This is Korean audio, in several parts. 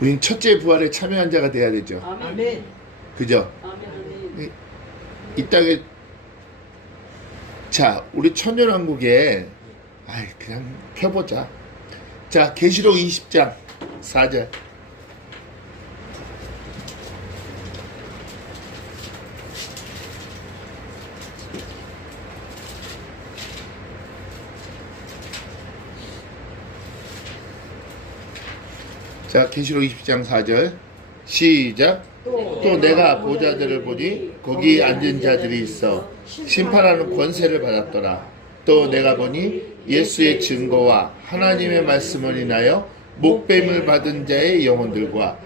우린 첫째 부활에 참여한 자가 돼야 되죠. 아멘. 그죠? 아멘. 이 땅에 자, 우리 천년왕국에 그냥 펴보자. 자, 계시록 20장 4절. 자, 계시록 20장 4절 시작. 또 내가 보좌들을 보니 거기 앉은 자들이 있어 심판하는 권세를 받았더라. 또 내가 보니 예수의 증거와 하나님의 말씀을 인하여 목뱀을 받은 자의 영혼들과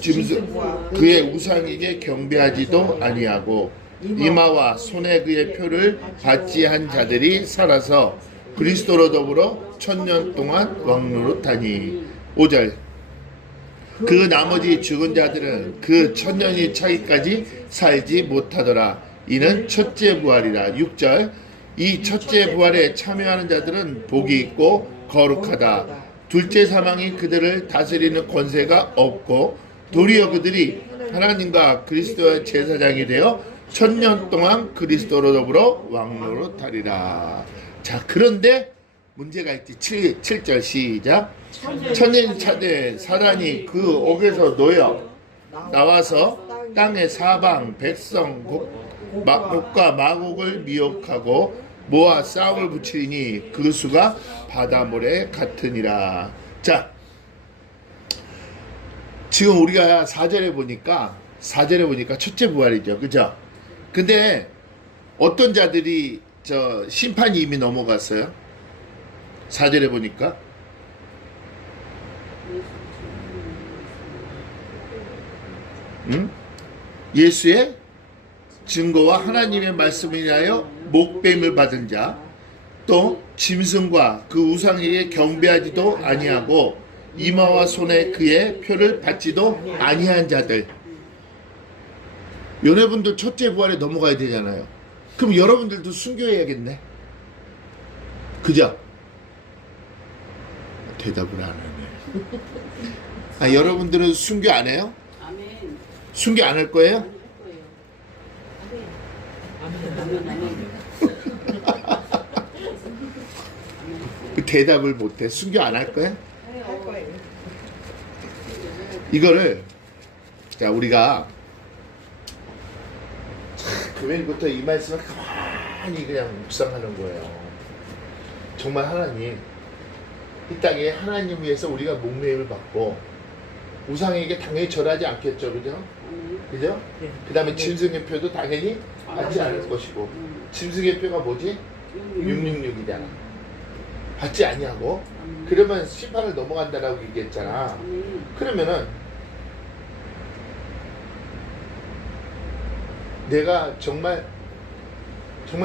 짐승 그의 우상에게 경배하지도 아니하고 이마와 손에 그의 표를 받지 한 자들이 살아서 그리스도로 더불어 1000년 동안 왕노릇하니. 5절. 그 나머지 죽은 자들은 그 1000년이 차기까지 살지 못하더라. 이는 첫째 부활이라. 6절. 이 첫째 부활에 참여하는 자들은 복이 있고 거룩하다. 둘째 사망이 그들을 다스리는 권세가 없고 도리어 그들이 하나님과 그리스도의 제사장이 되어 1000년 동안 그리스도로 더불어 왕노릇하리라. 자, 그런데 문제가 있지. 7절 시작. 천년 차되 사단이 그 옥에서 놓여 나와서 땅의 사방 백성 곡과 마곡을 미혹하고 모아 싸움을 붙이니 그 수가 바다모래 같으니라. 자, 지금 우리가 4절에 보니까 첫째 부활이죠. 그죠? 근데 어떤 자들이 심판이 이미 넘어갔어요? 4절에 보니까 예수의 증거와 하나님의 말씀을 인하여 목뱀을 받은 자, 또 짐승과 그 우상에게 경배하지도 아니하고 이마와 손에 그의 표를 받지도 아니한 자들. 여러분들 첫째 부활에 넘어가야 되잖아요. 그럼 여러분들도 순교해야겠네. 그죠? 대답을 안 하네. 여러분들은 순교 안 해요? 아멘. 순교 안 할 거예요? 그 대답을 못해. 순교 안 할 거야? 할 거예요. 이거를 자, 우리가 금요일부터 이 말씀을 가만히 그냥 묵상하는 거예요. 정말 하나님, 이 땅에 하나님 위해서 우리가 목매임을 받고 우상에게 당연히 절하지 않겠죠. 그죠? 그죠? 그 다음에 짐승의 표도 당연히 받지 않을 것이고, 짐승의 표가 뭐지? 666이잖아. 받지 아니하고, 그러면 심판을 넘어간다라고 얘기했잖아. 그러면은 내가 정말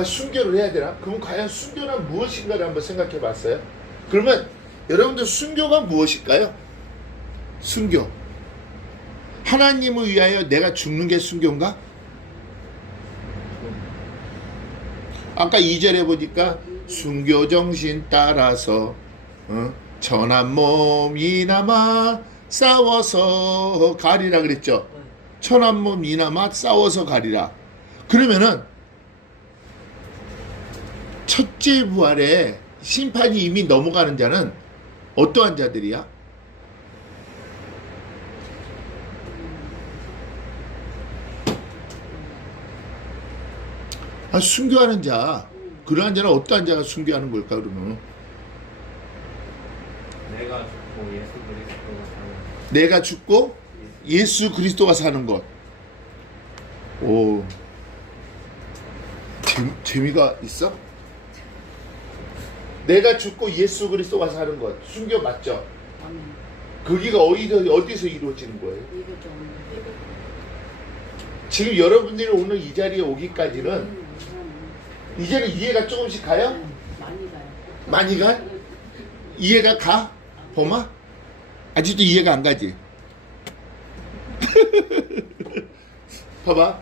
순교를 해야 되나? 그럼 과연 순교는 무엇인가를 한번 생각해 봤어요? 그러면 여러분들 순교가 무엇일까요? 순교. 하나님을 위하여 내가 죽는 게 순교인가? 아까 2절에 보니까 순교 정신 따라서 천한 몸이 남아 싸워서 가리라 그랬죠. 천한 몸이 남아 싸워서 가리라. 그러면은 첫째 부활에 심판이 이미 넘어가는 자는 어떠한 자들이야? 순교하는 자. 그러한 자는 어떠한 자가 순교하는 걸까 그러면? 내가 죽고 예수 그리스도가 사는 것. 오, 재미가 있어? 내가 죽고 예수 그리스도가 사는 것. 순교 맞죠? 거기가 어디서 이루어지는 거예요? 지금 여러분들이 오늘 이 자리에 오기까지는 이제는 이해가 조금씩 가요? 많이 가? 이해가 가? 봄아? 아직도 이해가 안 가지? 봐봐.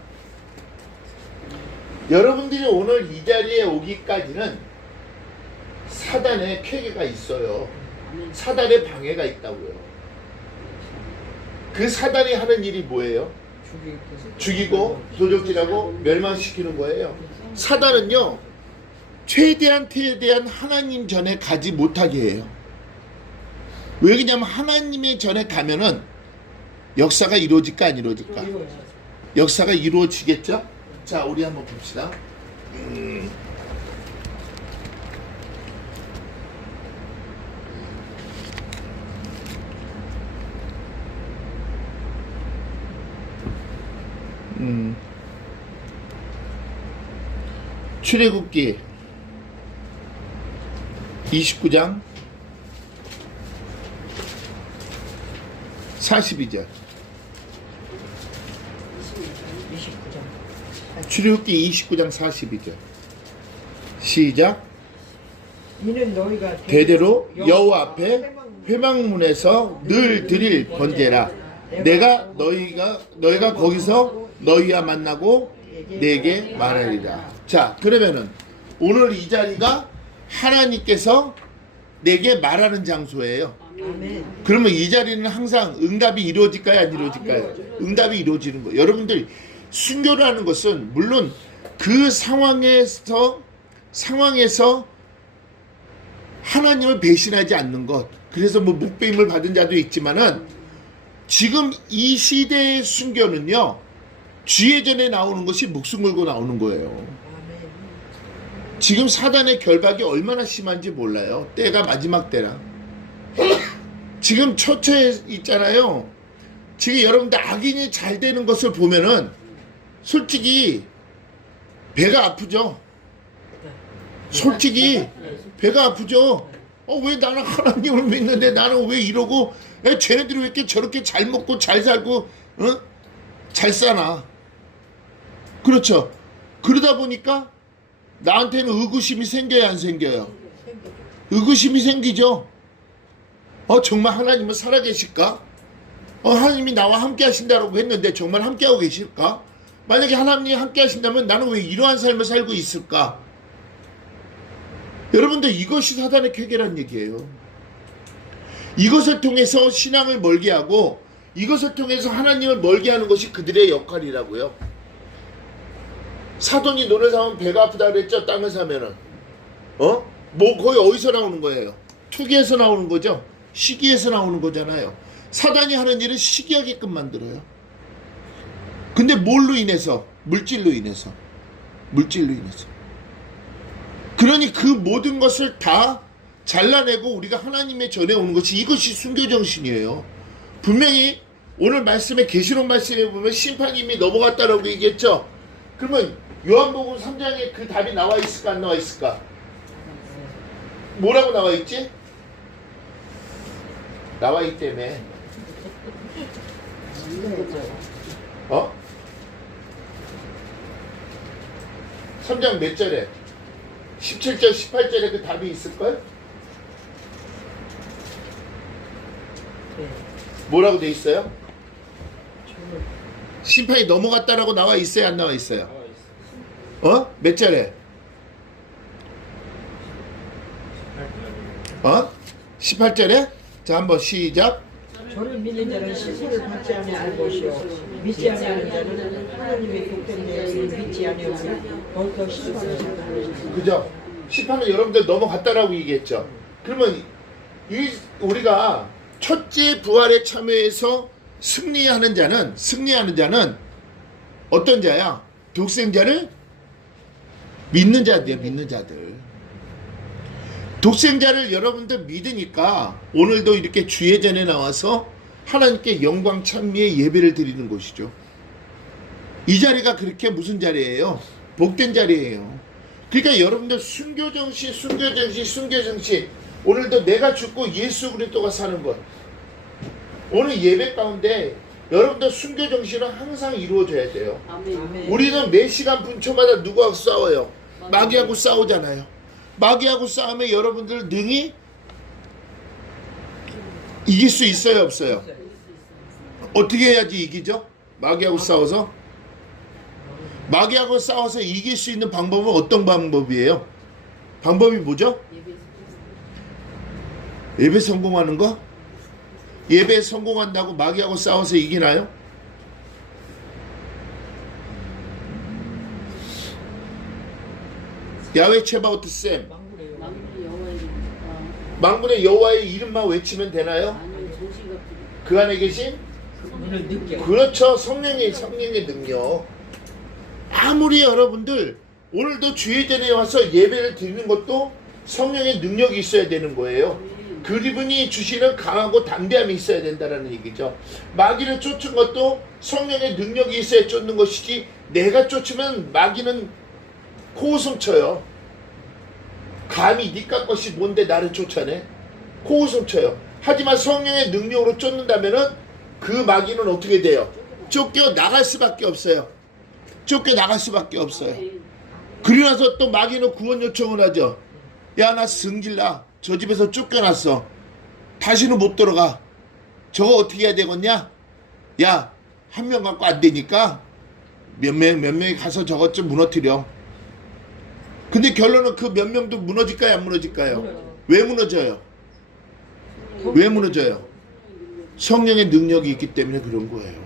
여러분들이 오늘 이 자리에 오기까지는 사단의 쾌계가 있어요. 사단의 방해가 있다고요. 그 사단이 하는 일이 뭐예요? 죽이고 도적질하고 멸망시키는 거예요. 사단은요, 최대한 하나님 전에 가지 못하게 해요. 왜 그러냐면 하나님의 전에 가면은 역사가 이루어질까 안 이루어질까? 역사가 이루어지겠죠? 자, 우리 한번 봅시다. 출애굽기 29장 42절. 출애굽기 29장 42절. 시작. 이는 너희가 대대로 여호와 앞에 회막문에서 늘 드릴 번제라. 내가 너희가 거기서 너희와 만나고 내게 말하리라. 자, 그러면은 오늘 이 자리가 하나님께서 내게 말하는 장소예요. 아멘. 그러면 이 자리는 항상 응답이 이루어질까요, 안 이루어질까요? 응답이 이루어지는 거예요. 여러분들, 순교라는 것은 물론 그 상황에서 하나님을 배신하지 않는 것. 그래서 뭐 묵배임을 받은 자도 있지만은 지금 이 시대의 순교는요, 주의 전에 나오는 것이 목숨 걸고 나오는 거예요. 지금 사단의 결박이 얼마나 심한지 몰라요. 때가 마지막 때라. 지금 처처에 있잖아요. 지금 여러분들 악인이 잘 되는 것을 보면은 솔직히 배가 아프죠. 솔직히 배가 아프죠. 왜 나는 하나님을 믿는데 나는 왜 이러고, 쟤네들이 왜 이렇게 저렇게 잘 먹고 잘 살고 잘 사나. 그렇죠. 그러다 보니까 나한테는 의구심이 생겨야 안 생겨요? 의구심이 생기죠. 정말 하나님은 살아계실까? 하나님이 나와 함께 하신다고 했는데 정말 함께하고 계실까? 만약에 하나님이 함께 하신다면 나는 왜 이러한 삶을 살고 있을까? 여러분들, 이것이 사단의 쾌계란 얘기예요. 이것을 통해서 신앙을 멀게 하고 이것을 통해서 하나님을 멀게 하는 것이 그들의 역할이라고요. 사돈이 노를 사면 배가 아프다 그랬죠? 땅을 사면은. 뭐 거의 어디서 나오는 거예요? 투기에서 나오는 거죠? 시기에서 나오는 거잖아요. 사단이 하는 일은 시기하게끔 만들어요. 근데 뭘로 인해서? 물질로 인해서. 그러니 그 모든 것을 다 잘라내고 우리가 하나님의 전에 오는 것이, 이것이 순교 정신이에요. 분명히 오늘 말씀에, 계시록 말씀에 보면 심판이 이미 넘어갔다라고 얘기했죠. 그러면 요한복음 3장에 그 답이 나와 있을까 안 나와 있을까? 뭐라고 나와 있지? 나와 있다며. 3장 몇 절에? 17절, 18절에 그 답이 있을걸? 뭐라고 돼 있어요? 심판이 넘어갔다라고 나와 있어요, 안 나와 있어요? 몇 절에? 18절에? 자, 한번 시작. 저를 믿는 자는 시술을 받지 아니할 것이요 믿지 아니하는 자는 하나님의 복된 내용을 믿지 아니하면 더욱더 심판을 받을 것이다. 그죠? 심판은 여러분들 넘어갔다라고 얘기했죠. 그러면 우리가 첫째 부활에 참여해서 승리하는 자는 어떤 자야? 독생자를 믿는 자들이야, 믿는 자들. 독생자를 여러분들 믿으니까 오늘도 이렇게 주의 전에 나와서 하나님께 영광 찬미의 예배를 드리는 곳이죠. 이 자리가 그렇게 무슨 자리예요? 복된 자리예요. 그러니까 여러분들 순교정신. 오늘도 내가 죽고 예수 그리스도가 사는 것. 오늘 예배 가운데 여러분들 순교정신은 항상 이루어져야 돼요. 아멘. 우리는 매 시간 분초마다 누구하고 싸워요? 마귀하고 싸우잖아요. 마귀하고 싸우면 여러분들 능히 이길 수 있어요, 없어요? 어떻게 해야지 이기죠? 마귀하고 싸워서 이길 수 있는 방법은 어떤 방법이에요? 방법이 뭐죠? 예배 성공하는 거? 예배에 성공한다고 마귀하고 싸워서 이기나요? 야훼 체바오트 쌤, 망구래요. 망군의 여호와의 망군의 여호와의 이름만 외치면 되나요? 아니면 조시가 그 안에 계신 그분을 느껴. 그렇죠. 성령의 능력. 아무리 여러분들 오늘도 주의전에 와서 예배를 드리는 것도 성령의 능력이 있어야 되는 거예요. 그분이 주시는 강하고 담대함이 있어야 된다는 얘기죠. 마귀를 쫓은 것도 성령의 능력이 있어야 쫓는 것이지, 내가 쫓으면 마귀는 코웃음 쳐요. 감히 니까 것이 뭔데 나를 쫓아내? 코웃음 쳐요. 하지만 성령의 능력으로 쫓는다면은 그 마귀는 어떻게 돼요? 쫓겨 나갈 수밖에 없어요. 쫓겨 나갈 수밖에 없어요. 그리고 나서 또 마귀는 구원 요청을 하죠. 야, 나 승질나. 저 집에서 쫓겨났어. 다시는 못 들어가. 저거 어떻게 해야 되겠냐? 야, 한 명 갖고 안 되니까 몇 명이 가서 저것 좀 무너뜨려. 근데 결론은 그 몇 명도 무너질까요, 안 무너질까요? 왜 무너져요? 왜 무너져요? 성령의 능력이 있기 때문에 그런 거예요.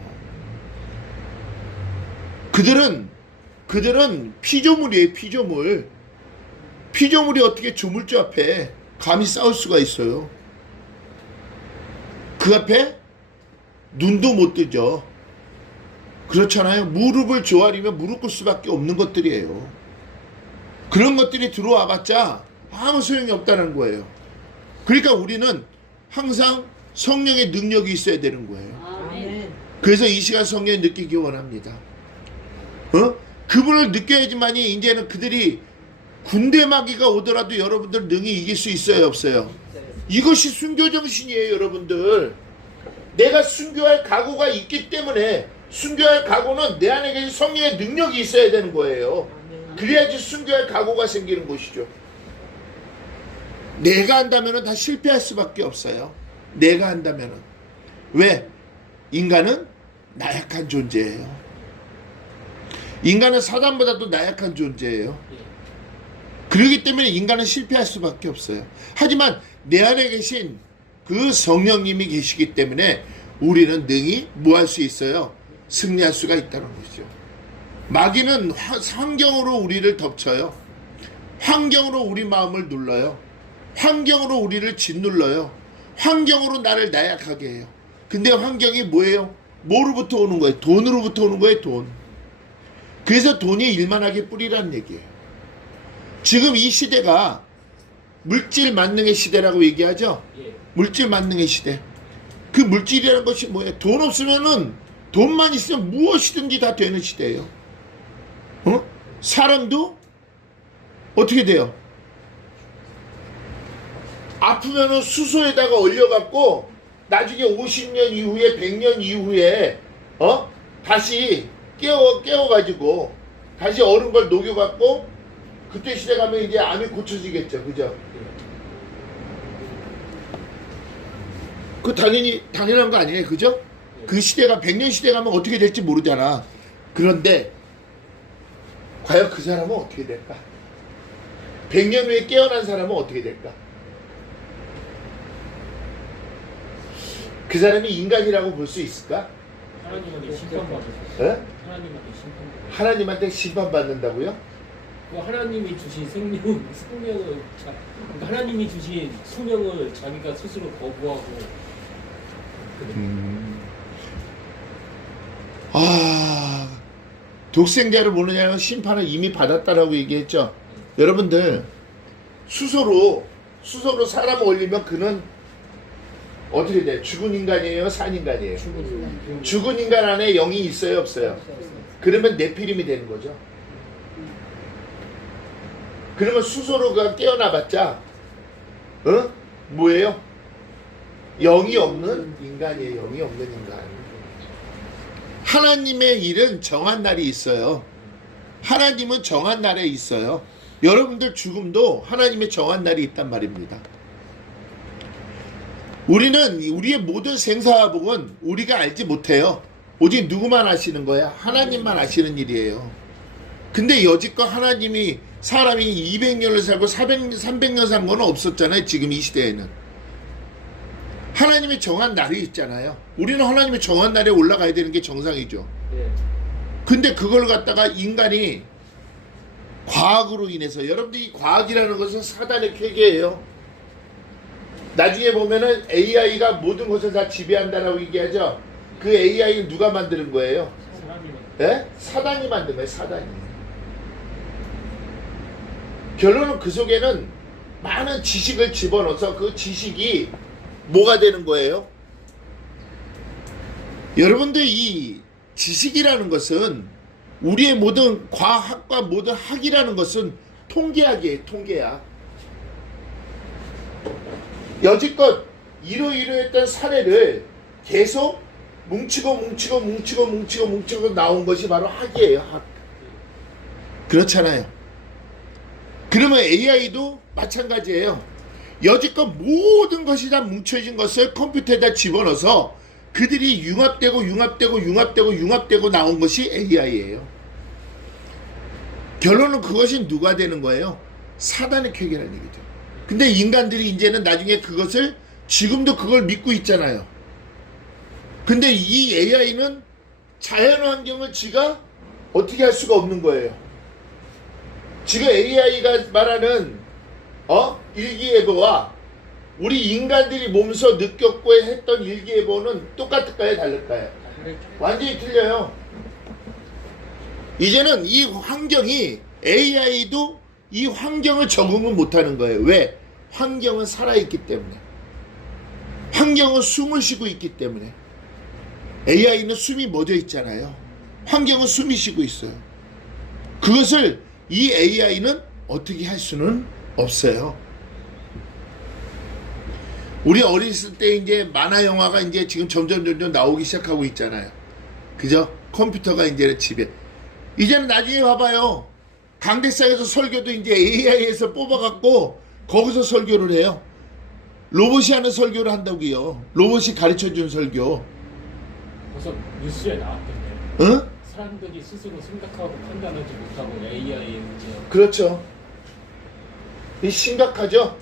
그들은 피조물이에요, 피조물. 피조물이 어떻게 조물주 앞에 감히 싸울 수가 있어요? 그 앞에 눈도 못 뜨죠. 그렇잖아요. 무릎을 조아리면 무릎 꿇을 수밖에 없는 것들이에요. 그런 것들이 들어와봤자 아무 소용이 없다는 거예요. 그러니까 우리는 항상 성령의 능력이 있어야 되는 거예요. 아멘. 그래서 이 시간 성령을 느끼기 원합니다. 그분을 느껴야지만이 이제는 그들이 군대 마귀가 오더라도 여러분들 능히 이길 수 있어요, 없어요? 이것이 순교 정신이에요, 여러분들. 내가 순교할 각오가 있기 때문에, 순교할 각오는 내 안에 계신 성령의 능력이 있어야 되는 거예요. 그래야지 순교할 각오가 생기는 것이죠. 내가 한다면 다 실패할 수밖에 없어요. 내가 한다면. 왜? 인간은 나약한 존재예요. 인간은 사단보다도 나약한 존재예요. 그렇기 때문에 인간은 실패할 수밖에 없어요. 하지만 내 안에 계신 그 성령님이 계시기 때문에 우리는 능히 뭐 할 수 있어요? 승리할 수가 있다는 것이죠. 마귀는 환경으로 우리를 덮쳐요. 환경으로 우리 마음을 눌러요. 환경으로 우리를 짓눌러요. 환경으로 나를 나약하게 해요. 근데 환경이 뭐예요? 뭐로부터 오는 거예요? 돈으로부터 오는 거예요, 돈. 그래서 돈이 일만하게 뿌리라는 얘기예요. 지금 이 시대가 물질 만능의 시대라고 얘기하죠? 물질 만능의 시대. 그 물질이라는 것이 뭐예요? 돈 없으면은, 돈만 있으면 무엇이든지 다 되는 시대예요. 사람도 어떻게 돼요? 아프면은 수소에다가 얼려갖고 나중에 50년 이후에 100년 이후에 다시 깨워가지고 다시 얼은 걸 녹여갖고 그때 시대 가면 이제 암이 고쳐지겠죠, 그죠? 그 당연한 거 아니에요, 그죠? 그 시대가 100년 시대 가면 어떻게 될지 모르잖아. 그런데 과연 그 사람은 어떻게 될까? 100년 후에 깨어난 사람은 어떻게 될까? 그 사람이 인간이라고 볼 수 있을까? 하나님한테 심판받으세요. 예? 하나님한테 심판받으세요. 하나님한테 심판받는다고요? 그 하나님이 주신 생명을 그러니까 하나님이 주신 수명을 자기가 스스로 거부하고 독생자를 모르냐면 심판을 이미 받았다라고 얘기했죠. 여러분들 수소로 사람을 올리면 그는 어떻게 돼? 죽은 인간이에요? 산 인간이에요? 죽은 인간 안에 영이 있어요? 없어요? 그러면 네피림이 되는 거죠. 그러면 수소로가 깨어나봤자 뭐예요? 영이 없는 인간이에요. 영이 없는 인간. 하나님의 일은 정한 날이 있어요. 하나님은 정한 날에 있어요. 여러분들 죽음도 하나님의 정한 날이 있단 말입니다. 우리는 우리의 모든 생사화복은 우리가 알지 못해요. 오직 누구만 아시는 거야? 하나님만 아시는 일이에요. 근데 여지껏 하나님이 사람이 200년을 살고 300년 산 거는 없었잖아요. 지금 이 시대에는. 하나님이 정한 날이 있잖아요. 우리는 하나님이 정한 날에 올라가야 되는 게 정상이죠. 예. 근데 그걸 갖다가 인간이 과학으로 인해서, 여러분들이 과학이라는 것은 사단의 쾌계예요. 나중에 보면은 AI가 모든 것을 다 지배한다라고 얘기하죠. 그 AI는 누가 만드는 거예요? 사람이 예? 사단이 만든 거예요. 사단이. 결론은 그 속에는 많은 지식을 집어넣어서 그 지식이 뭐가 되는 거예요? 여러분들 이 지식이라는 것은, 우리의 모든 과학과 모든 학이라는 것은 통계학이에요. 통계학. 여지껏 이러이러했던 사례를 계속 뭉치고 나온 것이 바로 학이에요. 학. 그렇잖아요. 그러면 AI도 마찬가지예요. 여지껏 모든 것이 다 뭉쳐진 것을 컴퓨터에다 집어넣어서 그들이 융합되고 나온 것이 AI예요. 결론은 그것이 누가 되는 거예요? 사단의 쾌계라는 얘기죠. 근데 인간들이 이제는 나중에 그것을, 지금도 그걸 믿고 있잖아요. 근데 이 AI는 자연환경을 지가 어떻게 할 수가 없는 거예요. 지금 AI가 말하는 일기예보와 우리 인간들이 몸소 느꼈고 했던 일기예보는 똑같을까요? 다를까요? 완전히 틀려요. 이제는 이 환경이, AI도 이 환경을 적응을 못하는 거예요. 왜? 환경은 살아있기 때문에. 환경은 숨을 쉬고 있기 때문에. AI는 숨이 멎어 있잖아요. 환경은 숨이 쉬고 있어요. 그것을 이 AI는 어떻게 할 수는 없어요. 우리 어렸을 때 이제 만화 영화가 이제 지금 점점 나오기 시작하고 있잖아요. 그죠? 컴퓨터가 이제 집에. 이제는 나중에 봐봐요. 강대상에서 설교도 이제 AI에서 뽑아갖고 거기서 설교를 해요. 로봇이 하는 설교를 한다고요. 로봇이 가르쳐준 설교. 벌써 뉴스에 나왔던데. 응? 사람들이 스스로 생각하고 판단하지 못하고 AI에 이제 그렇죠. 이 심각하죠.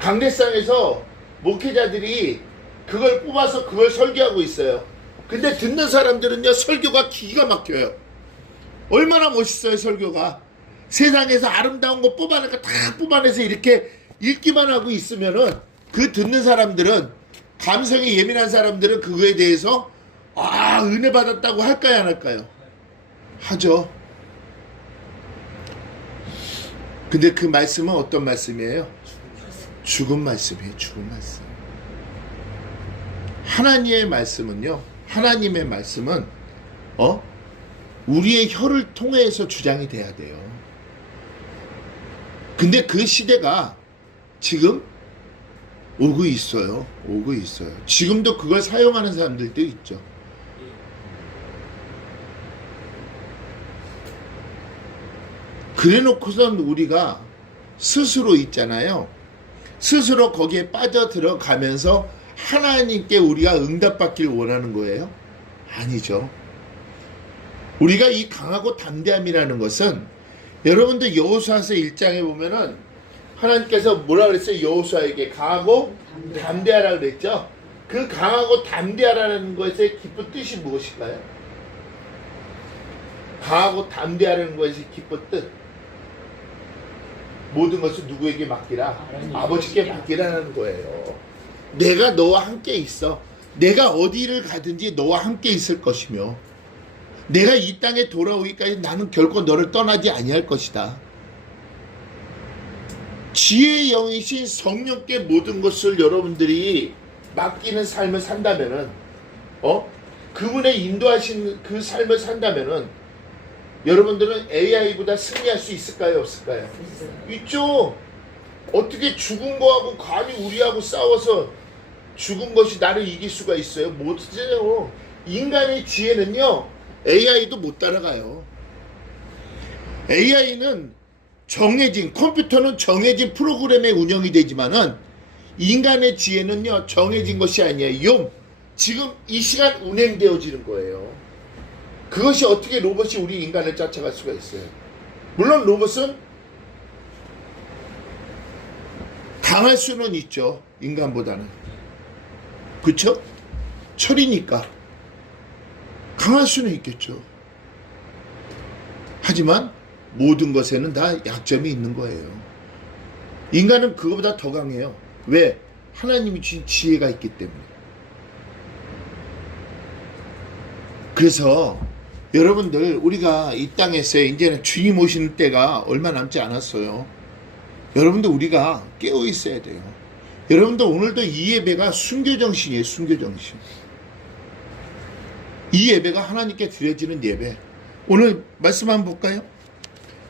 강대상에서 목회자들이 그걸 뽑아서 그걸 설교하고 있어요. 근데 듣는 사람들은요, 설교가 기가 막혀요. 얼마나 멋있어요, 설교가. 세상에서 아름다운 거 뽑아내니까 다 뽑아내서 이렇게 읽기만 하고 있으면은, 그 듣는 사람들은, 감성이 예민한 사람들은 그거에 대해서 은혜 받았다고 할까요, 안 할까요? 하죠. 근데 그 말씀은 어떤 말씀이에요? 죽은 말씀이에요. 죽은 말씀. 하나님의 말씀은요, 하나님의 말씀은 우리의 혀를 통해서 주장이 돼야 돼요. 근데 그 시대가 지금 오고 있어요. 오고 있어요. 지금도 그걸 사용하는 사람들도 있죠. 그래놓고선 우리가 스스로 있잖아요. 스스로 거기에 빠져들어가면서 하나님께 우리가 응답받길 원하는 거예요? 아니죠. 우리가 이 강하고 담대함이라는 것은, 여러분들 여호수아서 1장에 보면은 하나님께서 뭐라 그랬어요? 여호수아에게 강하고 담대하라 그랬죠. 그 강하고 담대하라는 것의 깊은 뜻이 무엇일까요? 강하고 담대하라는 것의 깊은 뜻, 모든 것을 누구에게 맡기라? 아버지께 맡기라는 거예요. 내가 너와 함께 있어. 내가 어디를 가든지 너와 함께 있을 것이며, 내가 이 땅에 돌아오기까지 나는 결코 너를 떠나지 아니할 것이다. 지혜의 영이신 성령께 모든 것을 여러분들이 맡기는 삶을 산다면은, 그분의 인도하신 그 삶을 산다면은, 여러분들은 AI보다 승리할 수 있을까요? 없을까요? 있죠. 어떻게 죽은 거하고 감히 우리하고 싸워서 죽은 것이 나를 이길 수가 있어요? 못해요. 인간의 지혜는요, AI도 못 따라가요. AI는 정해진, 컴퓨터는 정해진 프로그램에 운영이 되지만은, 인간의 지혜는요, 정해진 것이 아니에요. 지금 이 시간 운행되어지는 거예요. 그것이 어떻게 로봇이 우리 인간을 쫓아갈 수가 있어요? 물론 로봇은 강할 수는 있죠. 인간보다는. 그쵸? 철이니까 강할 수는 있겠죠. 하지만 모든 것에는 다 약점이 있는 거예요. 인간은 그거보다 더 강해요. 왜? 하나님이 주신 지혜가 있기 때문에. 그래서 여러분들, 우리가 이 땅에서 이제는 주님 오시는 때가 얼마 남지 않았어요. 여러분들, 우리가 깨어 있어야 돼요. 여러분들, 오늘도 이 예배가 순교정신이에요. 순교정신. 이 예배가 하나님께 드려지는 예배. 오늘 말씀 한번 볼까요?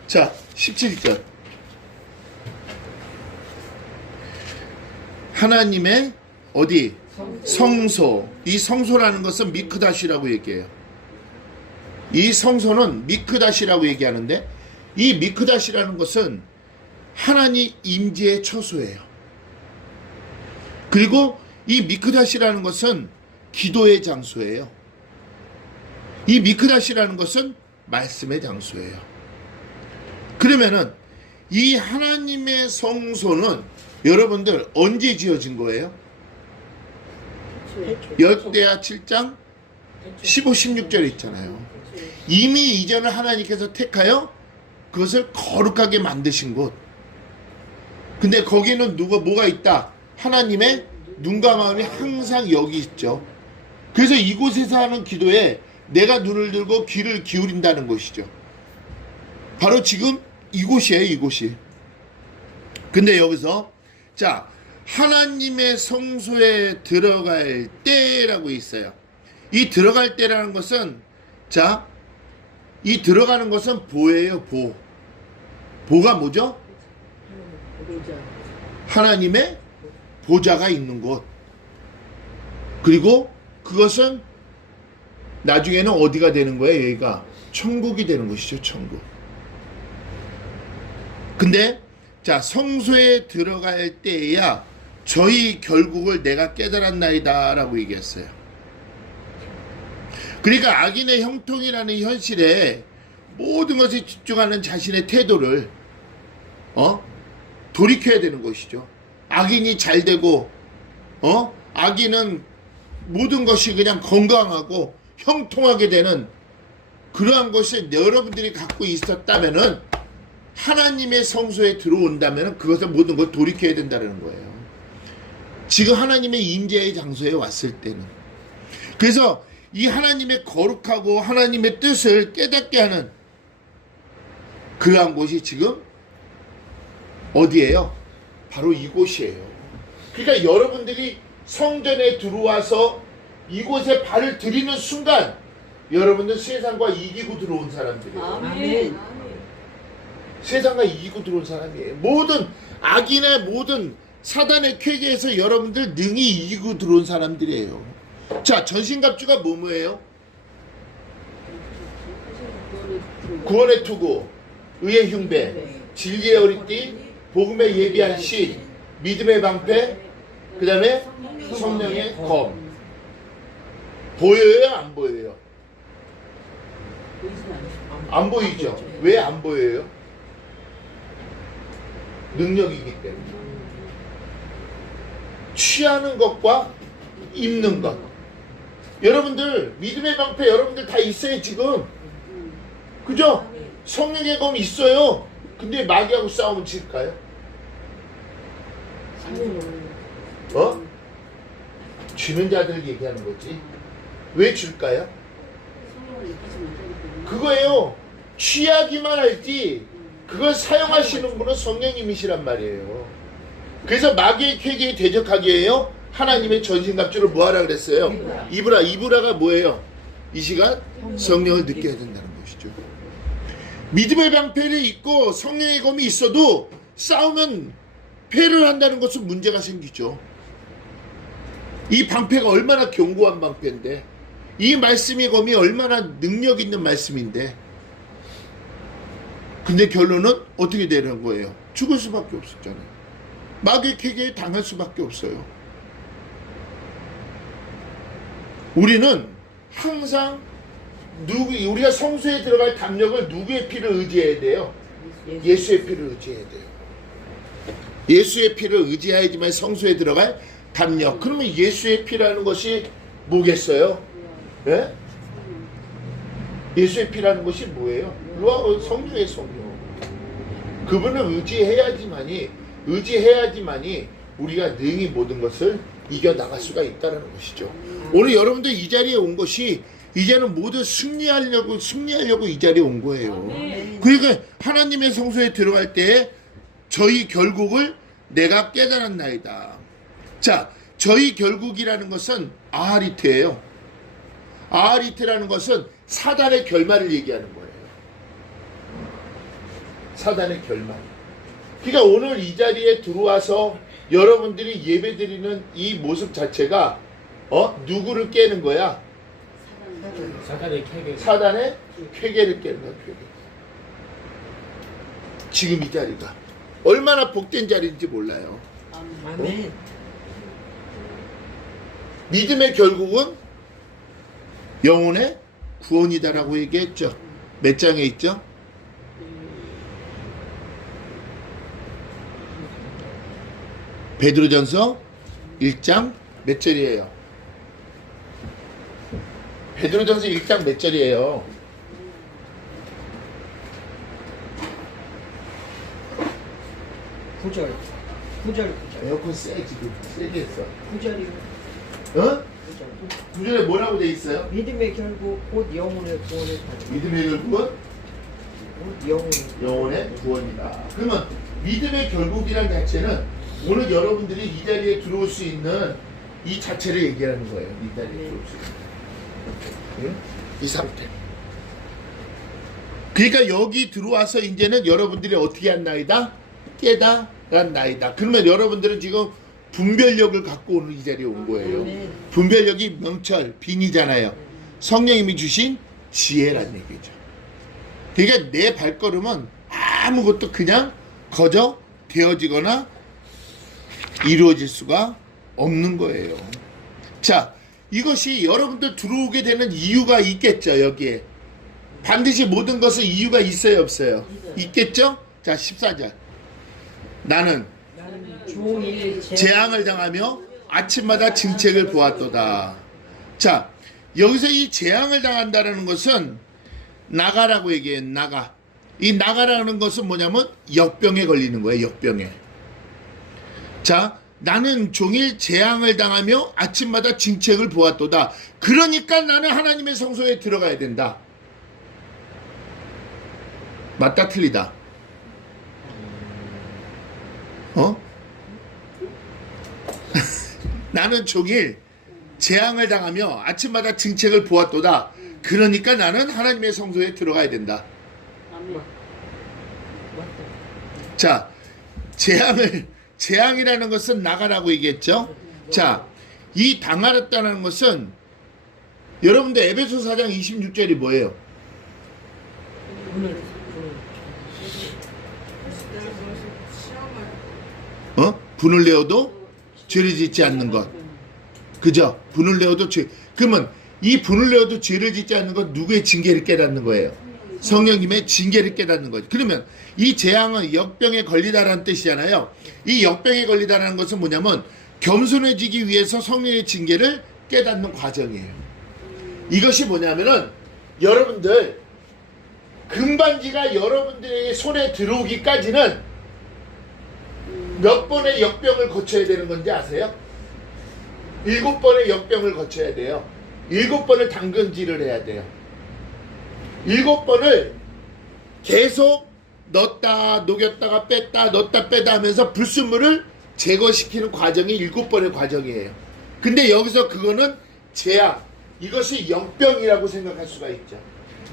자, 17절. 하나님의 어디? 성소. 이 성소라는 것은 미크다시라고 얘기해요. 이 성소는 미크다시라고 얘기하는데, 이 미크다시라는 것은 하나님 임재의 처소예요. 그리고 이 미크다시라는 것은 기도의 장소예요. 이 미크다시라는 것은 말씀의 장소예요. 그러면은 이 하나님의 성소는 여러분들 언제 지어진 거예요? 열대야 7장 15, 16절에 있잖아요. 이미 이전을 하나님께서 택하여 그것을 거룩하게 만드신 곳. 근데 거기는 뭐가 있다? 하나님의 눈과 마음이 항상 여기 있죠. 그래서 이곳에서 하는 기도에 내가 눈을 들고 귀를 기울인다는 것이죠. 바로 지금 이곳이에요, 이곳이. 근데 여기서 자, 하나님의 성소에 들어갈 때라고 있어요. 이 들어갈 때라는 것은, 자, 이 들어가는 것은 보예요, 보. 보가 뭐죠? 하나님의 보좌가 있는 곳. 그리고 그것은 나중에는 어디가 되는 거예요? 여기가 천국이 되는 것이죠, 천국. 근데 자, 성소에 들어갈 때에야 저희 결국을 내가 깨달았나이다 라고 얘기했어요. 그러니까 악인의 형통이라는 현실에 모든 것에 집중하는 자신의 태도를 돌이켜야 되는 것이죠. 악인이 잘 되고 악인은 모든 것이 그냥 건강하고 형통하게 되는 그러한 것을 여러분들이 갖고 있었다면은, 하나님의 성소에 들어온다면 그것을 모든 걸 돌이켜야 된다는 거예요. 지금 하나님의 임재의 장소에 왔을 때는. 그래서 이 하나님의 거룩하고 하나님의 뜻을 깨닫게 하는 그러한 곳이 지금 어디예요? 바로 이곳이에요. 그러니까 여러분들이 성전에 들어와서 이곳에 발을 들이는 순간 여러분들 세상과 이기고 들어온 사람들이에요. 아멘. 세상과 이기고 들어온 사람이에요. 모든 악인의 모든 사단의 쾌계에서 여러분들 능히 이기고 들어온 사람들이에요. 자, 전신갑주가 뭐예요? 구원의 투구, 의의 흉배, 진리의 어리띠, 복음의 예비한 신, 믿음의 방패, 그 다음에 성령의 검. 보여요? 안 보여요? 안 보이죠? 왜 안 보여요? 능력이기 때문에. 취하는 것과 입는 것. 여러분들 믿음의 방패 여러분들 다 있어요 지금. 그죠? 성령의 검 있어요. 근데 마귀하고 싸우면 질까요? 쥐는 자들 얘기하는 거지. 왜 줄까요? 그거예요. 취하기만 할지 그걸 사용하시는 분은 성령님이시란 말이에요. 그래서 마귀의 쾌기에 대적하기 위해요 하나님의 전신갑주를 뭐하라 그랬어요? 입으라. 입으라가 뭐예요? 이 시간 성령을 느껴야 된다는 것이죠. 믿음의 방패를 입고 성령의 검이 있어도 싸우면 패를 한다는 것은 문제가 생기죠. 이 방패가 얼마나 견고한 방패인데, 이 말씀의 검이 얼마나 능력 있는 말씀인데, 근데 결론은 어떻게 되는 거예요? 죽을 수밖에 없었잖아요. 마귀의 쾌계에 당할 수밖에 없어요. 우리는 항상 우리가 성소에 들어갈 담력을 누구의 피를 의지해야 돼요? 예수의 피를 의지해야 돼요. 예수의 피를 의지하야지만 성소에 들어갈 담력. 그러면 예수의 피라는 것이 뭐겠어요? 예? 예수의 피라는 것이 뭐예요? 성령의 성령. 그분을 의지해야지만이 우리가 능히 모든 것을 이겨나갈 수가 있다는 것이죠. 오늘 여러분들 이 자리에 온 것이 이제는 모두 승리하려고 이 자리에 온 거예요. 그러니까 하나님의 성소에 들어갈 때 저희 결국을 내가 깨달았나이다. 자, 저희 결국이라는 것은 아하리트예요. 아하리트라는 것은 사단의 결말을 얘기하는 거예요. 사단의 결말. 그러니까 오늘 이 자리에 들어와서 여러분들이 예배드리는 이 모습 자체가 누구를 깨는 거야? 사단의 쾌계. 사단의 쾌계를 깨는 거야. 쾌계. 지금 이 자리가 얼마나 복된 자리인지 몰라요. 아멘. 믿음의 결국은 영혼의 구원이다라고 얘기했죠. 몇 장에 있죠? 베드로전서 1장 몇 절이에요? 베드로전서 1장 몇 절이에요? 구절. 에어컨 세 지금 세게 했어. 구절이요. 어? 구절. 9절에 뭐라고 돼 있어요? 믿음의 결국 곧 영혼의 구원을 가져. 믿음의 결국은 곧 영혼의 구원이다. 그러면 믿음의 결국이란 자체는 오늘 여러분들이 이 자리에 들어올 수 있는 이 자체를 얘기하는 거예요. 이 자리에 들어올 수 있는. 응? 이 상태. 그러니까 여기 들어와서 이제는 여러분들이 어떻게 한나이다? 깨달았나이다. 그러면 여러분들은 지금 분별력을 갖고 오는 이 자리에 온 거예요. 분별력이 명철, 빈이잖아요. 성령님이 주신 지혜란 얘기죠. 그러니까 내 발걸음은 아무것도 그냥 거저 되어지거나 이루어질 수가 없는 거예요. 자, 이것이 여러분들 들어오게 되는 이유가 있겠죠. 여기에 반드시 모든 것은 이유가 있어요, 없어요? 있겠죠? 자, 14절. 나는 종일 재앙을 당하며 아침마다 징책을 보았도다. 자, 여기서 이 재앙을 당한다라는 것은 나가라고 얘기해요. 나가. 이 나가라는 것은 뭐냐면 역병에 걸리는 거예요. 역병에. 자, 나는 종일 재앙을 당하며 아침마다 징책을 보았도다. 그러니까 나는 하나님의 성소에 들어가야 된다. 맞다 틀리다? 나는 종일 재앙을 당하며 아침마다 징책을 보았도다. 그러니까 나는 하나님의 성소에 들어가야 된다. 자, 재앙이라는 것은 나가라고 얘기했죠. 자, 이 당하였다는 것은 여러분들 에베소 4장 26절이 뭐예요? 분을 내어도 죄를 짓지 않는 것. 그죠? 분을 내어도 죄. 그러면 이 분을 내어도 죄를 짓지 않는 것, 누구의 징계를 깨닫는 거예요? 성령님의 징계를 깨닫는 거죠. 그러면 이 재앙은 역병에 걸리다라는 뜻이잖아요. 이 역병에 걸리다라는 것은 뭐냐면 겸손해지기 위해서 성령의 징계를 깨닫는 과정이에요. 이것이 뭐냐면은 여러분들 금반지가 여러분들의 손에 들어오기까지는 몇 번의 역병을 거쳐야 되는 건지 아세요? 7번의 역병을 거쳐야 돼요. 7번을 당근질을 해야 돼요. 7번을 계속 넣었다 녹였다가 뺐다 넣었다 빼다 하면서 불순물을 제거시키는 과정이 7번의 과정이에요. 근데 여기서 그거는 재앙, 이것이 역병이라고 생각할 수가 있죠.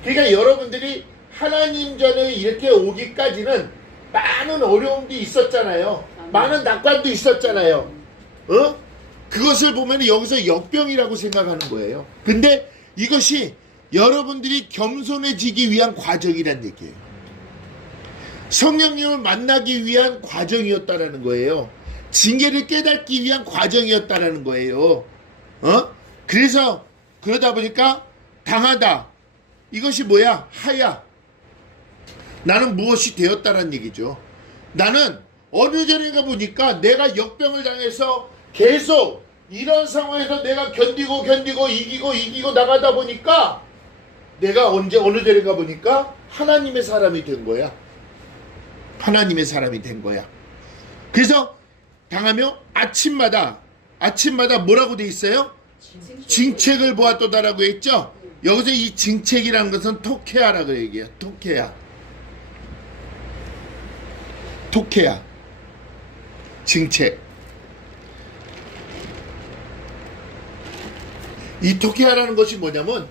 그러니까 여러분들이 하나님 전에 이렇게 오기까지는 많은 어려움도 있었잖아요. 많은 낙관도 있었잖아요. 그것을 보면 여기서 역병이라고 생각하는 거예요. 근데 이것이 여러분들이 겸손해지기 위한 과정이란 얘기예요. 성령님을 만나기 위한 과정이었다라는 거예요. 징계를 깨닫기 위한 과정이었다라는 거예요. 그래서 그러다 보니까 당하다. 이것이 뭐야? 하야. 나는 무엇이 되었다라는 얘기죠. 나는 어느 전인가 보니까 내가 역병을 당해서 계속 이런 상황에서 내가 견디고 이기고 나가다 보니까 내가 어느 전인가 보니까 하나님의 사람이 된 거야. 하나님의 사람이 된 거야. 그래서 당하며 아침마다 뭐라고 돼 있어요? 징책을 보았도다라고 했죠. 여기서 이 징책이라는 것은 토케아라고 얘기해요. 토케아 징책. 이 토케아라는 것이 뭐냐면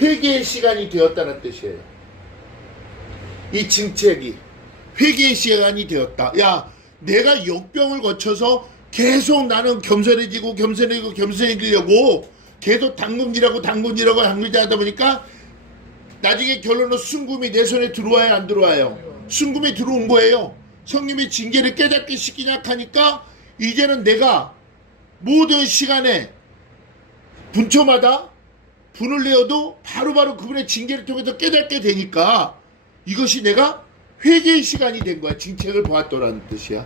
회개의 시간이 되었다는 뜻이에요. 이 징책이 회개의 시간이 되었다. 야, 내가 역병을 거쳐서 계속 나는 겸손해지려고 계속 당근질하고 하다 보니까 나중에 결론은 순금이 내 손에 들어와야 안 들어와요? 순금이 들어온 거예요. 성령의 징계를 깨닫기 시작하니까 이제는 내가 모든 시간에 분초마다 분을 내어도 바로바로 그분의 징계를 통해서 깨닫게 되니까 이것이 내가 회개의 시간이 된 거야. 징책을 보았더라는 뜻이야.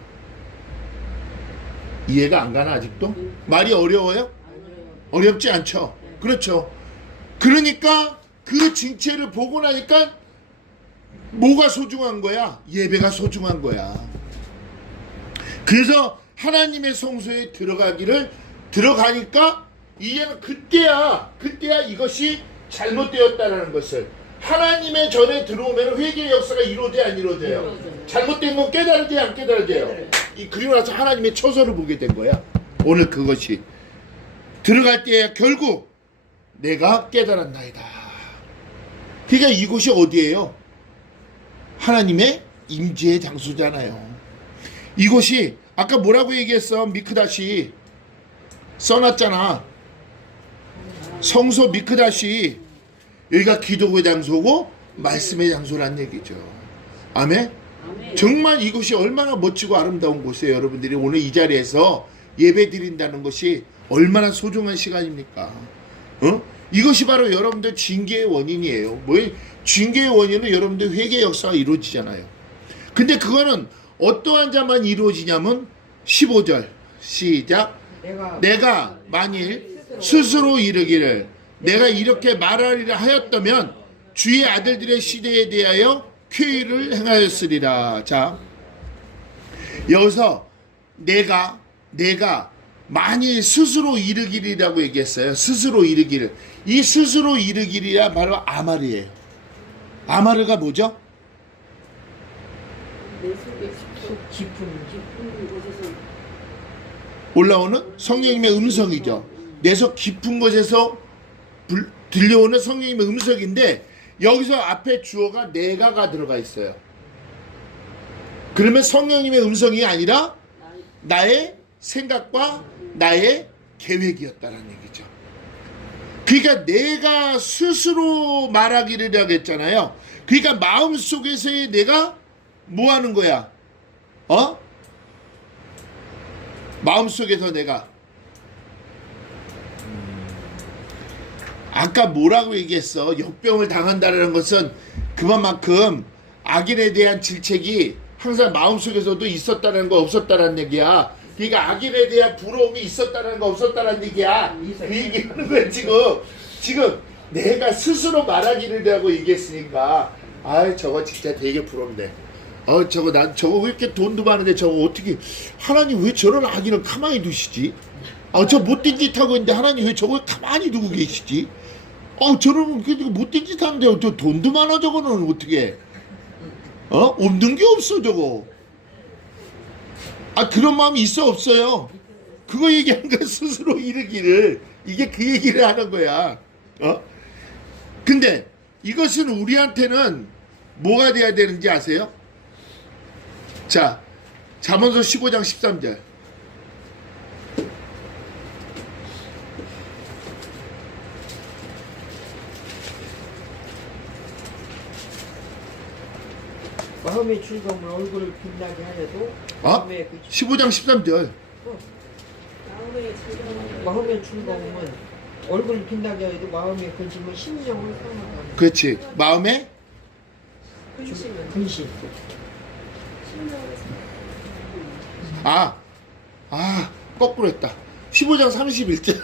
이해가 안 가나 아직도? 말이 어려워요? 어렵지 않죠? 그렇죠. 그러니까 그 징체를 보고 나니까 뭐가 소중한 거야? 예배가 소중한 거야. 그래서 하나님의 성소에 들어가니까 이제는 그때야 이것이 잘못되었다는 것을 하나님의 전에 들어오면 회개의 역사가 이루어져야 안 이루어져요? 잘못된 건 깨달아져요, 안 깨달아져요? 그리고 나서 하나님의 처소를 보게 된 거야. 오늘 그것이 들어갈 때야 결국 내가 깨달았나이다. 그러니까 이곳이 어디예요? 하나님의 임재의 장소잖아요. 이곳이 아까 뭐라고 얘기했어? 미크다시 써놨잖아. 성소 미크다시, 여기가 기도의 장소고 말씀의 장소란 얘기죠. 아멘? 정말 이곳이 얼마나 멋지고 아름다운 곳이에요. 여러분들이 오늘 이 자리에서 예배 드린다는 것이 얼마나 소중한 시간입니까? 이것이 바로 여러분들 징계의 원인이에요. 징계의 원인은 여러분들 회개 역사가 이루어지잖아요. 근데 그거는 어떠한 자만 이루어지냐면 15절 시작. 내가 만일 스스로 이르기를 내가 이렇게 말하리라 하였다면 주의 아들들의 시대에 대하여 쾌의를 행하였으리라. 자, 여기서 내가 만일 스스로 이르기리라고 얘기했어요. 스스로 이르기를. 이 스스로 이르기리가 바로 아마르예요. 아마르가 뭐죠? 내 속에 깊은 곳에서 올라오는 성령님의 음성이죠. 내 속 깊은 곳에서 들려오는 성령님의 음성인데 여기서 앞에 주어가 내가가 들어가 있어요. 그러면 성령님의 음성이 아니라 나의 생각과 나의 계획이었다는 얘기죠. 그러니까 내가 스스로 말하기를 하겠잖아요. 그러니까 마음속에서의 내가 뭐 하는 거야? 마음속에서 내가 아까 뭐라고 얘기했어? 역병을 당한다는 것은 그만큼 악인에 대한 질책이 항상 마음속에서도 있었다는 거 없었다는 얘기야. 그러니까 악인에 대한 부러움이 있었다는 거 없었다는 얘기야. 그 얘기하는 거야 지금 내가 스스로 말하기를 하고 얘기했으니까 저거 진짜 되게 부럽네. 저거 왜 이렇게 돈도 많은데 저거 어떻게 하나님 왜 저런 악인을 가만히 두시지? 저 못된 짓 하고 있는데 하나님 왜 저걸 가만히 두고 계시지? 저런 못된 짓 하는데 저 돈도 많아 저거는 어떻게? 없는 게 없어 저거. 그런 마음이 있어 없어요? 그거 얘기하는 거야. 스스로 이르기를. 이게 그 얘기를 하는 거야. 근데 이것은 우리한테는 뭐가 돼야 되는지 아세요? 자, 잠언서 15장 13절. 마음의 즐거움을 얼굴을 빛나게 하여도 15장 13절. 마음의 즐거움은 얼굴을 빛나게 하여도 마음의 근심은 심령을 상하다. 그렇지. 마음의 근심. 거꾸로 했다. 15장 31절.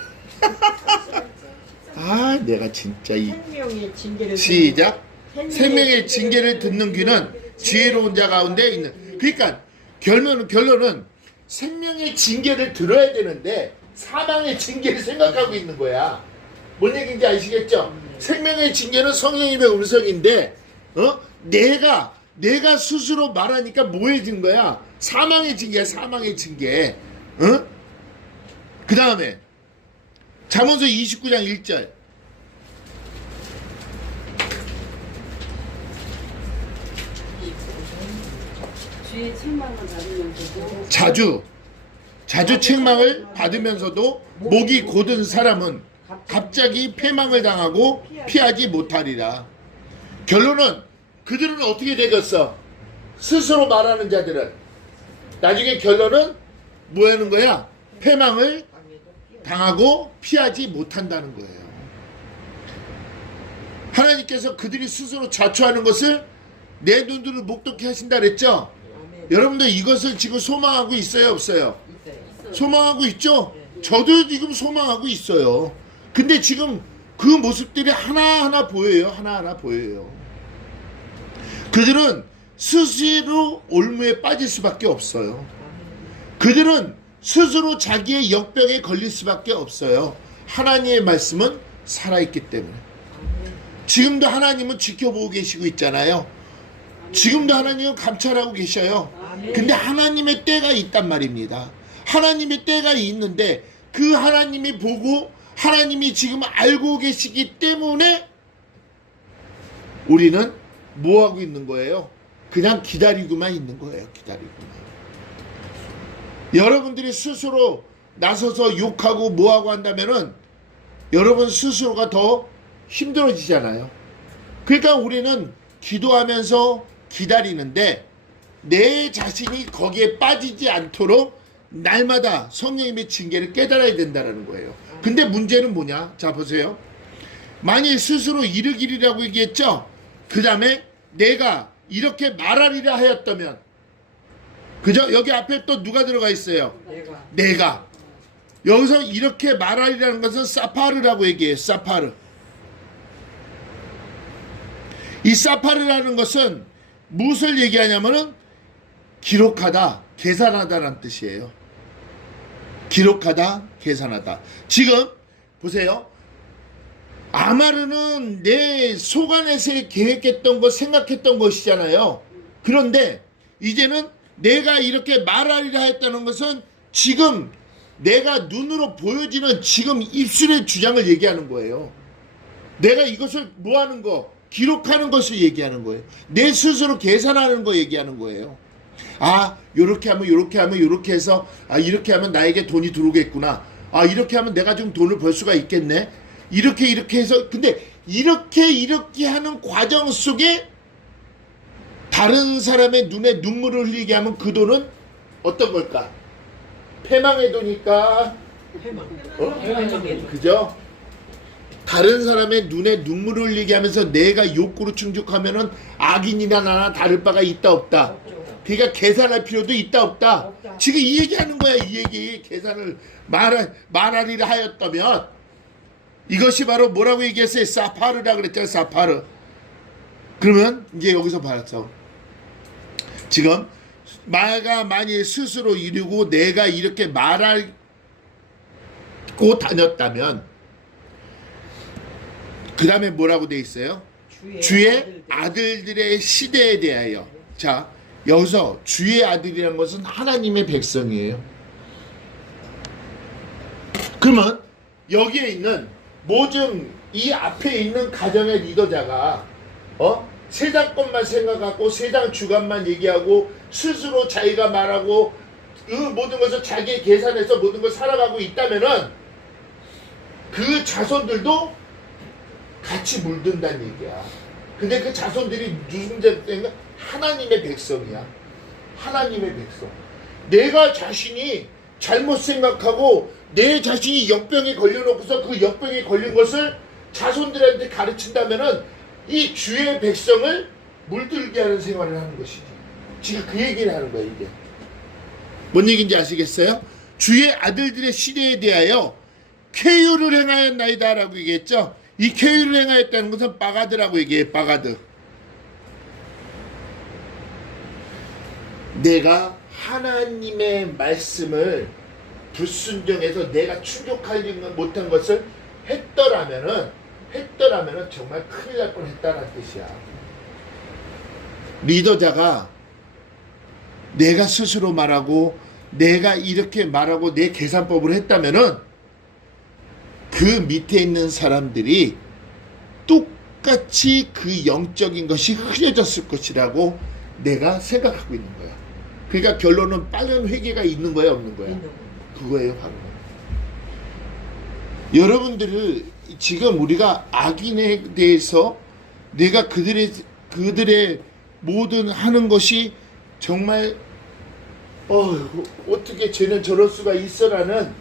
내가 진짜 생명의 징계를 시작. 생명의 징계를 듣는 귀는 지혜로운 자 가운데 있는. 그러니까 결론은 생명의 징계를 들어야 되는데 사망의 징계를 생각하고 있는 거야. 뭔 얘기인지 아시겠죠? 생명의 징계는 성령님의 음성인데 내가 스스로 말하니까 뭐해진 거야? 사망의 징계야. 사망의 징계. 그 다음에 잠언서 29장 1절. 주의 책망을 받으면서도 자주 책망을 받으면서도 목이 곧은 사람은 갑자기 패망을 당하고 피하지 못하리라. 결론은 그들은 어떻게 되겠어? 스스로 말하는 자들은 나중에 결론은 뭐 하는 거야? 패망을 당하고 피하지 못한다는 거예요. 하나님께서 그들이 스스로 자초하는 것을 내 눈으로 목독케 하신다 그랬죠? 여러분들 이것을 지금 소망하고 있어요, 없어요? 소망하고 있죠? 저도 지금 소망하고 있어요. 근데 지금 그 모습들이 하나하나 보여요. 하나하나 보여요. 그들은 스스로 올무에 빠질 수밖에 없어요. 그들은 스스로 자기의 역병에 걸릴 수밖에 없어요. 하나님의 말씀은 살아있기 때문에. 지금도 하나님은 지켜보고 계시고 있잖아요. 지금도 하나님은 감찰하고 계셔요. 근데 하나님의 때가 있단 말입니다. 하나님의 때가 있는데 그 하나님이 보고 하나님이 지금 알고 계시기 때문에 우리는 뭐 하고 있는 거예요? 그냥 기다리고만 있는 거예요. 기다리고만. 여러분들이 스스로 나서서 욕하고 뭐하고 한다면은 여러분 스스로가 더 힘들어지잖아요. 그러니까 우리는 기도하면서 기다리는데 내 자신이 거기에 빠지지 않도록 날마다 성령님의 징계를 깨달아야 된다는 거예요. 근데 문제는 뭐냐? 자 보세요. 만일 스스로 이르기리라고 얘기했죠? 그 다음에 내가 이렇게 말하리라 하였다면, 그죠? 여기 앞에 또 누가 들어가 있어요? 내가. 여기서 이렇게 말하리라는 것은 사파르라고 얘기해요. 사파르. 이 사파르라는 것은 무엇을 얘기하냐면은 기록하다, 계산하다라는 뜻이에요. 기록하다, 계산하다. 지금 보세요. 아마르는 내 속안에서 계획했던 것, 생각했던 것이잖아요. 그런데 이제는 내가 이렇게 말하리라 했다는 것은 지금 내가 눈으로 보여지는 지금 입술의 주장을 얘기하는 거예요. 내가 이것을 뭐 하는 거, 기록하는 것을 얘기하는 거예요. 내 스스로 계산하는 거 얘기하는 거예요. 요렇게 하면 요렇게 하면 요렇게 해서 이렇게 하면 나에게 돈이 들어오겠구나. 이렇게 하면 내가 좀 돈을 벌 수가 있겠네. 이렇게 해서, 근데 이렇게 하는 과정 속에 다른 사람의 눈에 눈물을 흘리게 하면 그 돈은 어떤 걸까? 패망의 돈일까? 그죠? 다른 사람의 눈에 눈물을 흘리게 하면서 내가 욕구로 충족하면은 악인이나 나나 다를 바가 있다 없다. 그러니까 계산할 필요도 있다 없다. 지금 이 얘기하는 거야. 이 얘기. 계산을 말하리라 하였다면 이것이 바로 뭐라고 얘기했어요? 사파르라 그랬잖아요. 사파르. 그러면 이제 여기서 봤어. 지금 말가 만일 스스로 이루고 내가 이렇게 말하고 다녔다면 그 다음에 뭐라고 돼 있어요? 주의 아들들의 시대에 대하여. 자, 여기서 주의 아들이라는 것은 하나님의 백성이에요. 그러면 여기에 있는 모든 이 앞에 있는 가정의 리더자가 세상 것만 생각하고 세상 주관만 얘기하고 스스로 자기가 말하고 그 모든 것을 자기 계산해서 모든 걸 살아가고 있다면은 그 자손들도 같이 물든다는 얘기야. 근데 그 자손들이 무슨 자인가? 하나님의 백성이야. 하나님의 백성. 내가 자신이 잘못 생각하고 내 자신이 역병에 걸려놓고서 그 역병에 걸린 것을 자손들한테 가르친다면은 이 주의 백성을 물들게 하는 생활을 하는 것이지. 지금 그 얘기를 하는 거야, 이게. 뭔 얘기인지 아시겠어요? 주의 아들들의 시대에 대하여 쾌유를 행하였나이다 라고 얘기했죠. 이 쾌유를 행하였다는 것은 바가드라고 얘기해요. 바가드. 내가 하나님의 말씀을 불순종해서 내가 충족하지 못한 것을 했더라면은 정말 큰일 날 뻔했다는 뜻이야. 리더자가 내가 스스로 말하고 내가 이렇게 말하고 내 계산법을 했다면은 그 밑에 있는 사람들이 똑같이 그 영적인 것이 흐려졌을 것이라고 내가 생각하고 있는 거야. 그러니까 결론은 빠른 회개가 있는 거야, 없는 거야? 그거예요, 바로. 여러분들을 지금 우리가 악인에 대해서 내가 그들의 모든 하는 것이 정말 어떻게 쟤는 저럴 수가 있어라는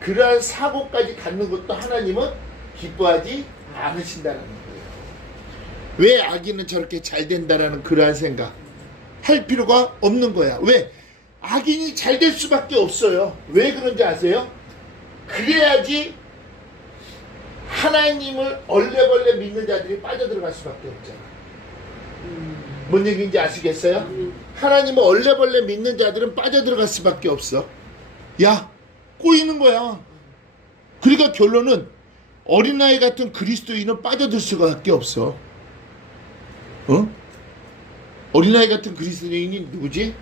그러한 사고까지 갖는 것도 하나님은 기뻐하지 않으신다는 거예요. 왜 악인은 저렇게 잘 된다라는 그러한 생각 할 필요가 없는 거야. 왜? 악인이 잘 될 수밖에 없어요. 왜 그런지 아세요? 그래야지 하나님을 얼레벌레 믿는 자들이 빠져들어갈 수밖에 없잖아. 뭔 얘기인지 아시겠어요? 하나님을 얼레벌레 믿는 자들은 빠져들어갈 수밖에 없어. 야, 꼬이는 거야. 그러니까 결론은 어린아이 같은 그리스도인은 빠져들 수밖에 없어. 어린아이 같은 그리스도인이 누구지?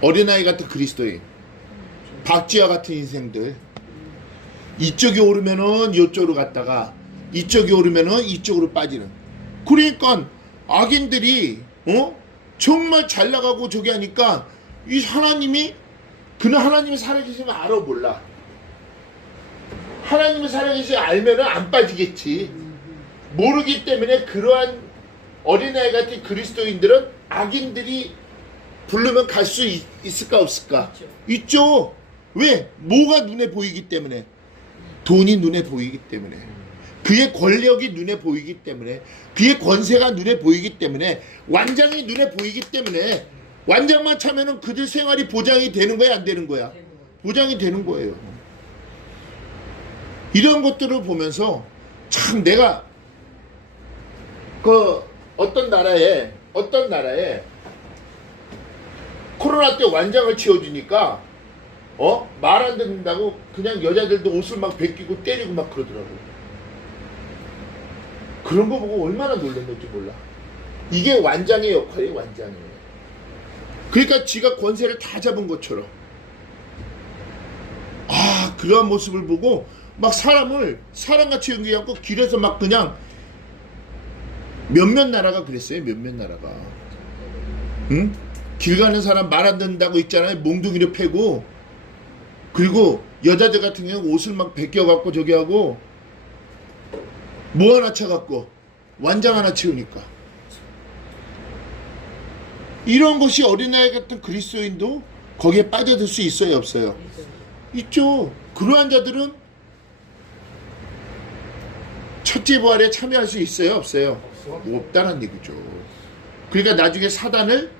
어린아이 같은 그리스도인. 박쥐와 같은 인생들. 이쪽이 오르면은 이쪽으로 갔다가 이쪽이 오르면은 이쪽으로 빠지는. 그러니까 악인들이 정말 잘 나가고 저기 하니까 이 하나님이 그는 하나님이 살아계시면 알아 몰라. 하나님이 살아계시면 알면은 안 빠지겠지. 모르기 때문에 그러한 어린아이 같은 그리스도인들은 악인들이 부르면 갈 수 있을까 없을까? 있죠. 왜? 뭐가 눈에 보이기 때문에. 돈이 눈에 보이기 때문에. 그의 권력이 눈에 보이기 때문에. 그의 권세가 눈에 보이기 때문에. 완장이 눈에 보이기 때문에. 완장만 차면은 그들 생활이 보장이 되는 거야, 안 되는 거야? 보장이 되는 거예요. 이런 것들을 보면서 참 내가 어떤 나라에 코로나 때 완장을 치워주니까 말 안 듣는다고 그냥 여자들도 옷을 막 벗기고 때리고 막 그러더라고. 그런 거 보고 얼마나 놀랐는지 몰라. 이게 완장의 역할이에요, 완장이에요. 그러니까 지가 권세를 다 잡은 것처럼 그러한 모습을 보고 막 사람을 사람같이 연기하고 길에서 막 그냥 몇몇 나라가 그랬어요. 몇몇 나라가. 응? 길 가는 사람 말 안 듣는다고 있잖아요. 몽둥이를 패고. 그리고 여자들 같은 경우는 옷을 막 벗겨갖고 저기 하고 뭐 하나 쳐갖고 완장 하나 치우니까. 이런 것이 어린아이 같은 그리스도인도 거기에 빠져들 수 있어요, 없어요? 있죠. 그러한 자들은 첫째 부활에 참여할 수 있어요, 없어요? 없다는 얘기죠. 그러니까 나중에 사단을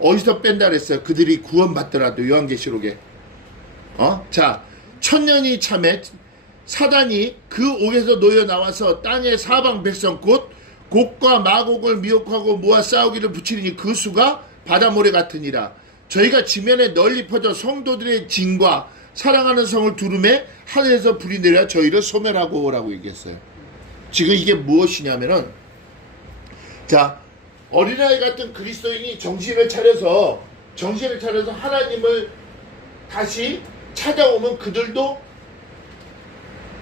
어디서 뺀다 그랬어요? 그들이 구원받더라도 요한계시록에. 자, 천년이 참에 사단이 그 옥에서 놓여 나와서 땅의 사방 백성 곧 곡과 마곡을 미혹하고 모아 싸우기를 붙이리니 그 수가 바다 모래 같으니라. 저희가 지면에 널리 퍼져 성도들의 진과 사랑하는 성을 두름에 하늘에서 불이 내려 저희를 소멸하고 오라고 얘기했어요. 지금 이게 무엇이냐면은, 자, 어린아이 같은 그리스도인이 정신을 차려서 하나님을 다시 찾아오면 그들도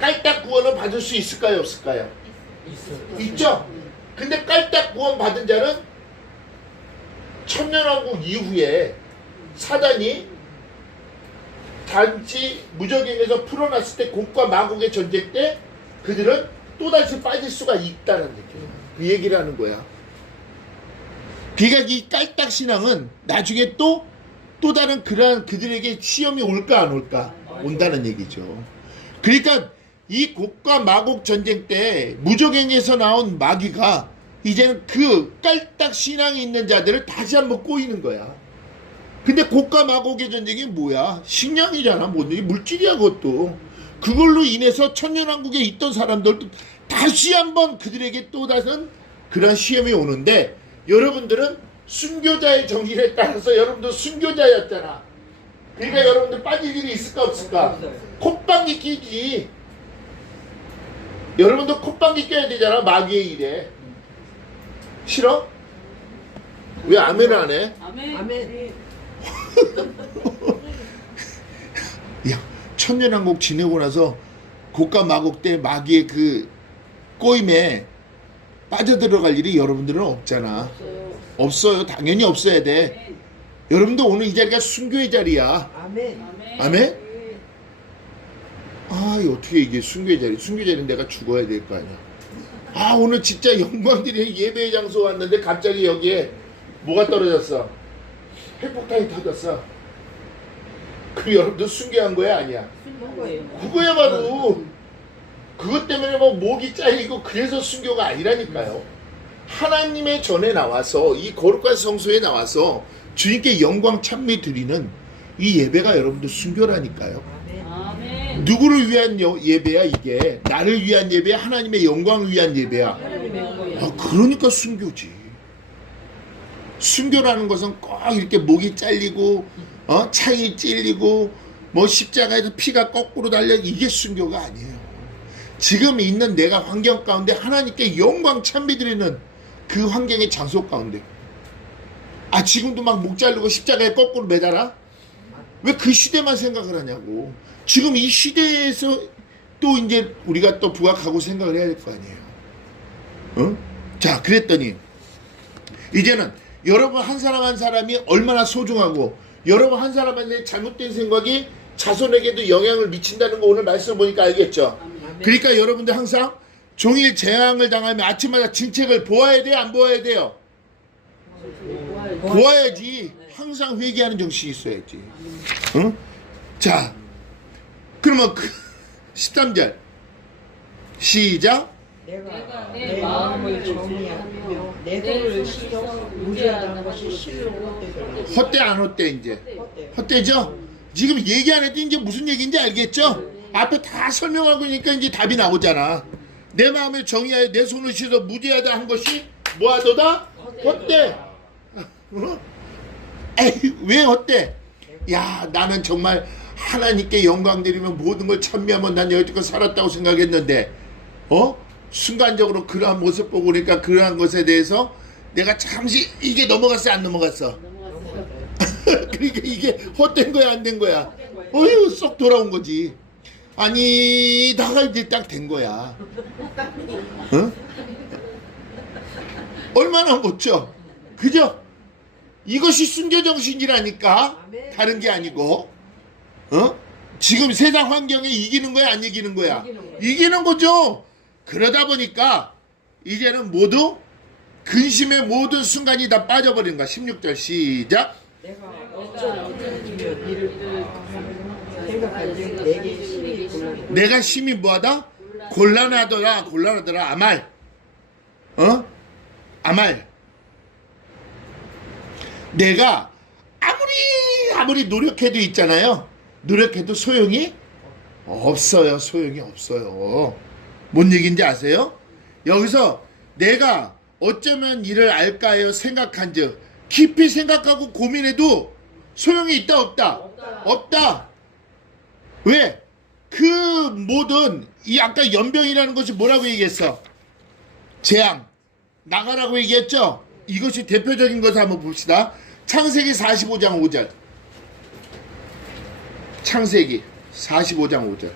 깔딱 구원을 받을 수 있을까요, 없을까요? 있죠? 근데 깔딱 구원 받은 자는 천년왕국 이후에 사단이 단지 무적행에서 풀어놨을 때 곡과 마곡의 전쟁 때 그들은 또다시 빠질 수가 있다는 얘기예요. 그 얘기를 하는 거야. 그러니까 이 깔딱 신앙은 나중에 또 다른 그러한 그들에게 시험이 올까 안 올까? 온다는 얘기죠. 그러니까 이 곡과 마곡 전쟁 때 무적행에서 나온 마귀가 이제는 그 깔딱 신앙이 있는 자들을 다시 한번 꼬이는 거야. 근데 고가 마곡의 전쟁이 뭐야? 식량이잖아. 뭐지? 물질이야 그것도. 그걸로 인해서 천년왕국에 있던 사람들도 다시 한번 그들에게 또 다른 그런 시험이 오는데 여러분들은 순교자의 정신에 따라서 여러분도 순교자였잖아. 그러니까 여러분들 빠질 일이 있을까 없을까? 콧방귀 끼지. 여러분도 콧방귀 껴야 되잖아. 마귀의 일에. 싫어? 왜 아멘을 안 해? 아멘. 아멘. 야, 천년왕국 지내고 나서 고가 마곡 때 마귀의 그 꼬임에 빠져들어갈 일이 여러분들은 없잖아. 없어요. 당연히 없어야 돼. 아멘. 여러분도 오늘 이 자리가 순교의 자리야. 아멘. 아멘. 아멘? 아, 이거 어떻게 이게 순교의 자리? 순교의 자리는 내가 죽어야 될 거 아니야. 아, 오늘 진짜 영광들이 예배의 장소 왔는데 갑자기 여기에 뭐가 떨어졌어? 핵폭탄이 터졌어. 그럼 여러분도 순교한 거야? 아니야? 한 거예요. 그거야 바로. 그것 때문에 뭐 목이 잘리고 그래서 순교가 아니라니까요. 하나님의 전에 나와서 이 거룩한 성소에 나와서 주님께 영광 찬미 드리는 이 예배가 여러분들 순교라니까요. 아멘. 아멘. 누구를 위한 예배야 이게? 나를 위한 예배야? 하나님의 영광을 위한 예배야? 하나님의 영광이야. 아, 그러니까 순교지. 순교라는 것은 꼭 이렇게 목이 잘리고 창이 찔리고 뭐 십자가에서 피가 거꾸로 달려 이게 순교가 아니에요. 지금 있는 내가 환경 가운데 하나님께 영광 찬미 드리는 그 환경의 장소 가운데 아 지금도 막 목 자르고 십자가에 거꾸로 매달아? 왜 그 시대만 생각을 하냐고. 지금 이 시대에서 또 이제 우리가 또 부각하고 생각을 해야 될 거 아니에요. 응? 자, 그랬더니 이제는 여러분 한 사람 한 사람이 얼마나 소중하고 여러분 한 사람한테 잘못된 생각이 자손에게도 영향을 미친다는 거 오늘 말씀 보니까 알겠죠? 아멘. 그러니까 여러분들 항상 종일 재앙을 당하면 아침마다 진책을 보아야 돼요? 안 보아야 돼요? 보아야지. 항상 회개하는 정신이 있어야지. 응? 자, 그러면 그 13절 시작. 내가 내 마음을 정리하며 내 손을 씻어 무죄하다는 것이 실로 헛되더라. 헛돼 안 헛돼 이제? 헛되요. 헛되죠? 지금 얘기 안 해도 이제 무슨 얘기인지 알겠죠? 앞에 다 설명하고 있으니까 이제 답이 나오잖아. 내 마음을 정의하여 내 손을 씻어 무죄하다 한 것이 뭐하도다? 헛돼. 어? 에이, 왜 헛돼? 야, 나는 정말 하나님께 영광 드리면 모든 걸 찬미하면 난 여지껏 살았다고 생각했는데 순간적으로 그러한 모습 보고 그러니까 그러한 것에 대해서 내가 잠시 이게 넘어갔어 안 넘어갔어? 그러니까 이게 헛된 거야 안 된 거야? 어휴 쏙 돌아온 거지. 아니 다가 이제 딱 된 거야. 어? 얼마나 멋져. 그죠? 이것이 순교정신이라니까. 다른 게 아니고 지금 세상 환경에 이기는 거야 안 이기는 거야? 이기는 거죠. 그러다 보니까 이제는 모두 근심의 모든 순간이 다 빠져버리는 거야. 16절 시작. 내가 어쩌면 이를 생각하지 내게 힘이 곤란해. 내가 심히 뭐하다? 곤란하더라. 아말. 아말. 내가 아무리 노력해도 있잖아요. 노력해도 소용이 없어요. 소용이 없어요. 뭔 얘기인지 아세요? 여기서 내가 어쩌면 이를 알까요? 생각한즉 깊이 생각하고 고민해도 소용이 있다 없다? 없다. 왜? 그 모든 이 아까 연병이라는 것이 뭐라고 얘기했어? 재앙 나가라고 얘기했죠? 이것이 대표적인 것을 한번 봅시다. 창세기 45장 5절. 창세기 45장 5절.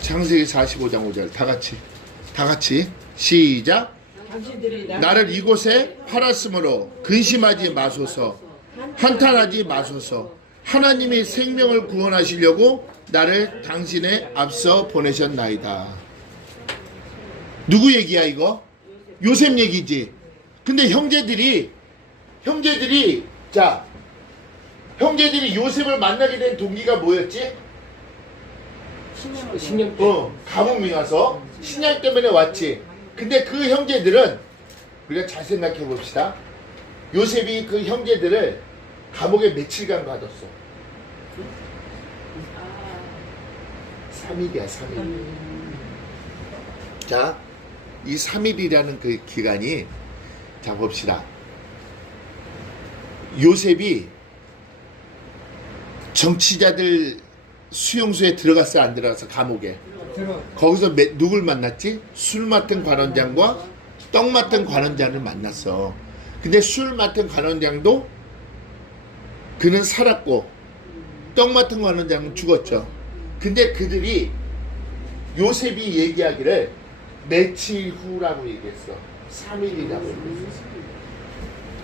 창세기 45장 5절. 다 같이 시작. 당신들이 나를 이곳에 팔았으므로 근심하지 마소서. 한탄하지 마소서. 하나님이 생명을 구원하시려고 나를 당신의 앞서 보내셨나이다. 누구 얘기야 이거? 요셉 얘기지. 근데 형제들이 요셉을 만나게 된 동기가 뭐였지? 신령 가뭄이 와서 신양 때문에 왔지. 근데 그 형제들은 우리가 잘 생각해 봅시다. 요셉이 그 형제들을 감옥에 며칠간 가뒀어. 3일이야, 3일. 자, 이 3일이라는 그 기간이, 자, 봅시다. 요셉이 정치자들 수용소에 들어갔어, 안 들어갔어? 감옥에. 거기서 누굴 만났지? 술 맡은 관원장과 떡 맡은 관원장을 만났어. 근데 술 맡은 관원장도 그는 살았고 떡 맡은 관원장은 죽었죠. 근데 그들이 요셉이 얘기하기를 며칠 후라고 얘기했어. 3일이라고 얘기했어.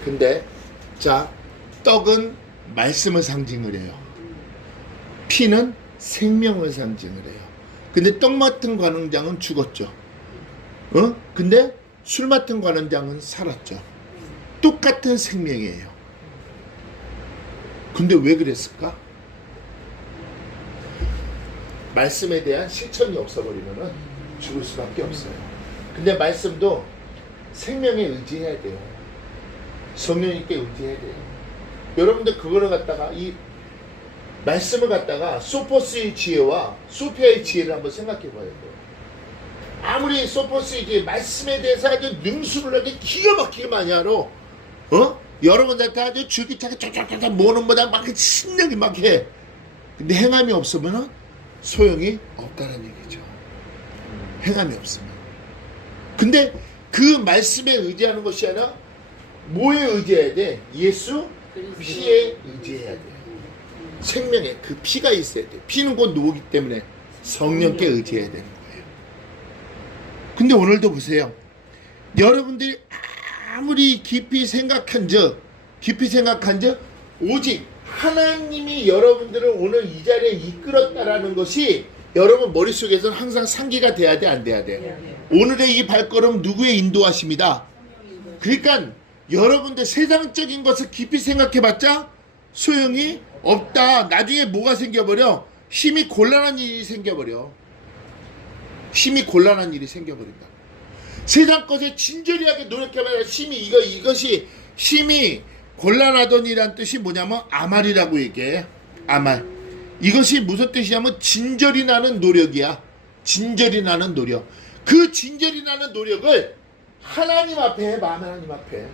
근데 자, 떡은 말씀을 상징을 해요. 피는 생명을 상징을 해요. 근데 떡 맡은 관원장은 죽었죠. 근데 술 맡은 관원장은 살았죠. 똑같은 생명이에요. 근데 왜 그랬을까? 말씀에 대한 실천이 없어버리면 죽을 수밖에 없어요. 근데 말씀도 생명에 의지해야 돼요. 성령님께 의지해야 돼요. 여러분들 그거를 갖다가 이 말씀을 갖다가 소포스의 지혜와 소피아의 지혜를 한번 생각해 봐야 돼요. 아무리 소포스의 지혜, 말씀에 대해서 아주 능수를 하게 기가 막히게 많이 알아. 여러분들한테 아주 줄기차게 쫙쫙쫙 모는 보다 막 신나게 막 해. 근데 행함이 없으면 소용이 없다는 얘기죠. 행함이 없으면. 근데 그 말씀에 의지하는 것이 아니라 뭐에 의지해야 돼? 예수 피에 의지해야 돼. 생명에 그 피가 있어야 돼. 피는 곧 노기 때문에 성령께 의지해야 되는 거예요. 근데 오늘도 보세요. 여러분들이 아무리 깊이 생각한 적 오직 하나님이 여러분들을 오늘 이 자리에 이끌었다라는 것이 여러분 머릿속에서는 항상 상기가 돼야 돼, 안 돼야 돼? 오늘의 이 발걸음 누구의 인도하십니다. 그러니까 여러분들 세상적인 것을 깊이 생각해봤자 소용이 없다. 나중에 뭐가 생겨버려? 심히 곤란한 일이 생겨버려. 심히 곤란한 일이 생겨버린다. 세상 것에 진절이하게 노력해봐야 이것이 심히 곤란하더니란 뜻이 뭐냐면 아말이라고 얘기해. 아말. 이것이 무슨 뜻이냐면 진절이 나는 노력이야. 진절이 나는 노력. 그 진절이 나는 노력을 하나님 앞에 해봐. 하나님 앞에.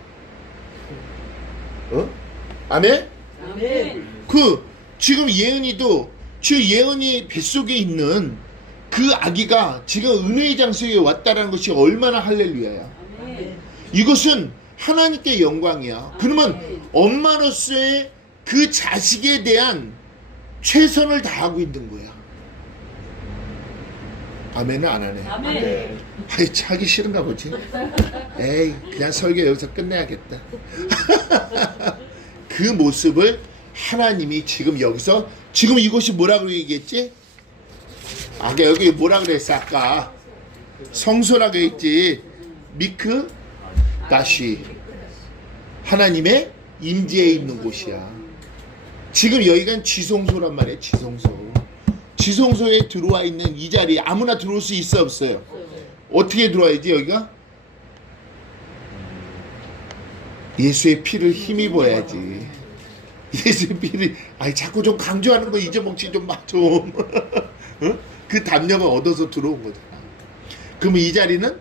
아멘? 아멘. 지금 예은이 뱃속에 있는 그 아기가 지금 은혜의 장소에 왔다라는 것이 얼마나 할렐루야야. 아멘. 이것은 하나님께 영광이야. 그러면 엄마로서의 그 자식에 대한 최선을 다하고 있는 거야. 아멘은 안 하네. 아멘. 아이, 하기 싫은가 보지. 에이, 그냥 설교 여기서 끝내야겠다. 그 모습을 하나님이 지금 여기서, 지금 이곳이 뭐라고 얘기했지? 아까 여기 뭐라 그랬어? 아까 성소라고 했지. 미크 다시 하나님의 임재에 있는 곳이야. 지금 여기가 지성소란 말이에요. 지성소에 들어와 있는 이 자리에 아무나 들어올 수 있어 없어요? 어떻게 들어와야지 여기가? 예수의 피를 힘입어야지. 예수의 피를, 자꾸 좀 강조하는 거 잊어먹지 좀 마 좀. 그 담력을 얻어서 들어온 거잖아. 그러면 이 자리는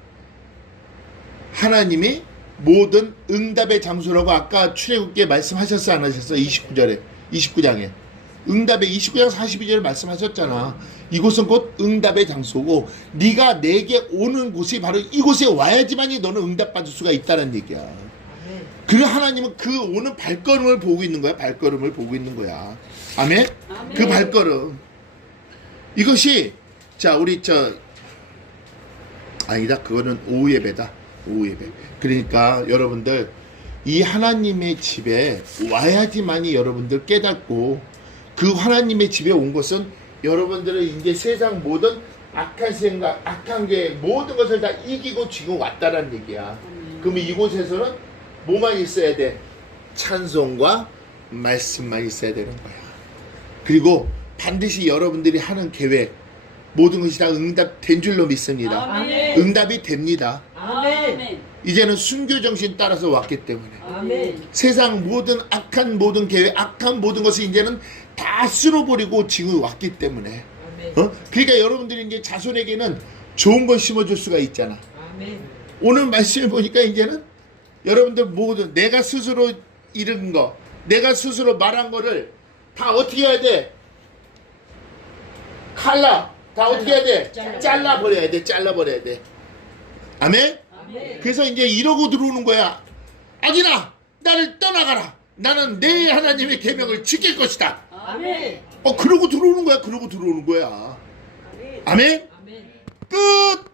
하나님이 모든 응답의 장소라고 아까 출애굽기에 말씀하셨어 안 하셨어? 29장에 응답의 29장 42절에 말씀하셨잖아. 이곳은 곧 응답의 장소고 네가 내게 오는 곳이 바로 이곳에 와야지만이 너는 응답받을 수가 있다는 얘기야. 그래 하나님은 그 오는 발걸음을 보고 있는 거야. 발걸음을 보고 있는 거야. 아멘? 아멘. 그 발걸음. 이것이 우리 아니다. 그거는 오후 예배다. 오후 예배. 그러니까 여러분들 이 하나님의 집에 와야지만이 여러분들 깨닫고 그 하나님의 집에 온 것은 여러분들은 이제 세상 모든 악한 생각, 악한 계획 모든 것을 다 이기고 지금 왔다라는 얘기야. 그러면 이곳에서는 뭐만 있어야 돼? 찬송과 말씀만 있어야 되는 거야. 그리고 반드시 여러분들이 하는 계획 모든 것이 다 응답된 줄로 믿습니다. 아멘. 응답이 됩니다. 아멘. 아멘. 이제는 순교 정신 따라서 왔기 때문에 아멘. 세상 모든 악한 모든 계획, 악한 모든 것을 이제는 다 쓸어버리고 지금 왔기 때문에 아멘. 그러니까 여러분들이 이제 자손에게는 좋은 걸 심어줄 수가 있잖아. 아멘. 오늘 말씀을 보니까 이제는 여러분들 모두 내가 스스로 이룬 거, 내가 스스로 말한 거를 다 어떻게 해야 돼? 다 어떻게 해야 돼? 잘라버려야 돼. 잘라버려야 돼. 아멘? 아멘. 그래서 이제 이러고 들어오는 거야. 악인아, 나를 떠나가라. 나는 내 하나님의 계명을 지킬 것이다. 아멘. 그러고 들어오는 거야. 그러고 들어오는 거야. 아멘? 아멘. 끝!